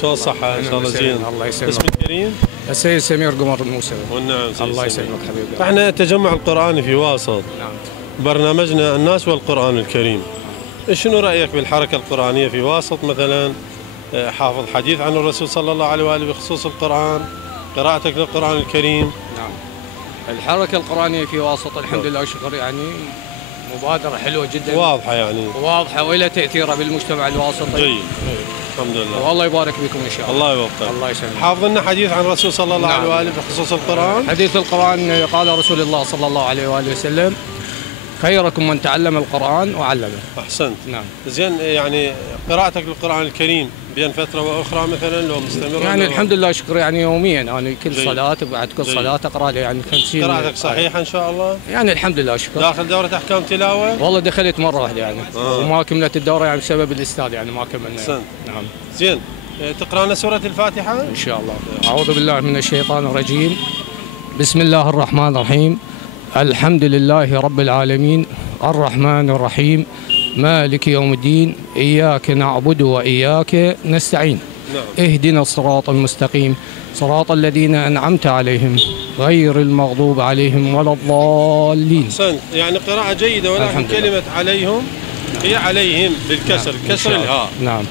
شو الصحة؟ إن شاء الله زين. الله يسلمك. اسمك كريم؟ السيد سمير قمر الموسى. والنعم سيد الله سمير. يسلمك حبيبي. احنا التجمع القرآني في واسط. نعم. برنامجنا الناس والقرآن الكريم. شنو رأيك بالحركة القرآنية في واسط مثلا؟ حافظ حديث عن الرسول صلى الله عليه وآله بخصوص القرآن، قراءتك للقرآن الكريم. نعم. الحركة القرآنية في واسط الحمد لله شكر يعني مبادرة حلوة جدا. واضحة يعني. واضحة وإلى تأثيرها بالمجتمع الواسطي. جيد. الحمد لله. والله يبارك بكم إن شاء الله. الله يوفقك. الله يسلمك. حافظ لنا حديث عن الرسول صلى الله نعم. عليه وآله بخصوص القرآن. حديث القرآن قال رسول الله صلى الله عليه وآله وسلم: خيركم من تعلم القرآن وعلمه. أحسنت. نعم. زين يعني قراءتك للقرآن الكريم بين فترة وأخرى مثلا لو مستمرة؟ يعني الحمد لله شكر يعني يوميا يعني كل جيد. صلاة بعد كل جيد. صلاة أقرأ لي يعني 50. قراءتك صحيحة إن شاء الله؟ يعني الحمد لله شكر. داخل دورة أحكام تلاوة؟ والله دخلت مرة واحدة يعني وما كملت الدورة يعني بسبب الأستاذ يعني ما كملنا. أحسنت. نعم. زين تقرأ لنا سورة الفاتحة؟ إن شاء الله. أعوذ بالله من الشيطان الرجيم. بسم الله الرحمن الرحيم. الحمد لله رب العالمين الرحمن الرحيم مالك يوم الدين إياك نعبد وإياك نستعين. نعم. اهدنا الصراط المستقيم صراط الذين أنعمت عليهم غير المغضوب عليهم ولا الضالين. أحسنت يعني قراءة جيدة ولكن كلمة عليهم هي عليهم بالكسر. نعم. كسر الهاء. نعم.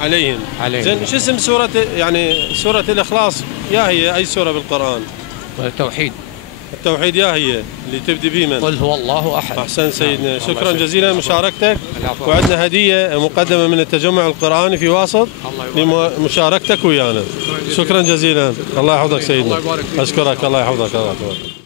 عليهم. زين شو اسم سورة يعني سورة الإخلاص يا هي أي سورة بالقرآن؟ التوحيد. التوحيد يا هي اللي تبدي بيه من؟ قل هو الله أحد. أحسن سيدنا. نعم. شكرا جزيلا لمشاركتك. العفو. وعندنا هدية مقدمة من التجمع القرآني في واسط لمشاركتك ويانا. شكرا جزيلا. الله يحفظك سيدنا. الله يبارك فيك. أشكرك. الله يحفظك. الله يحفظك.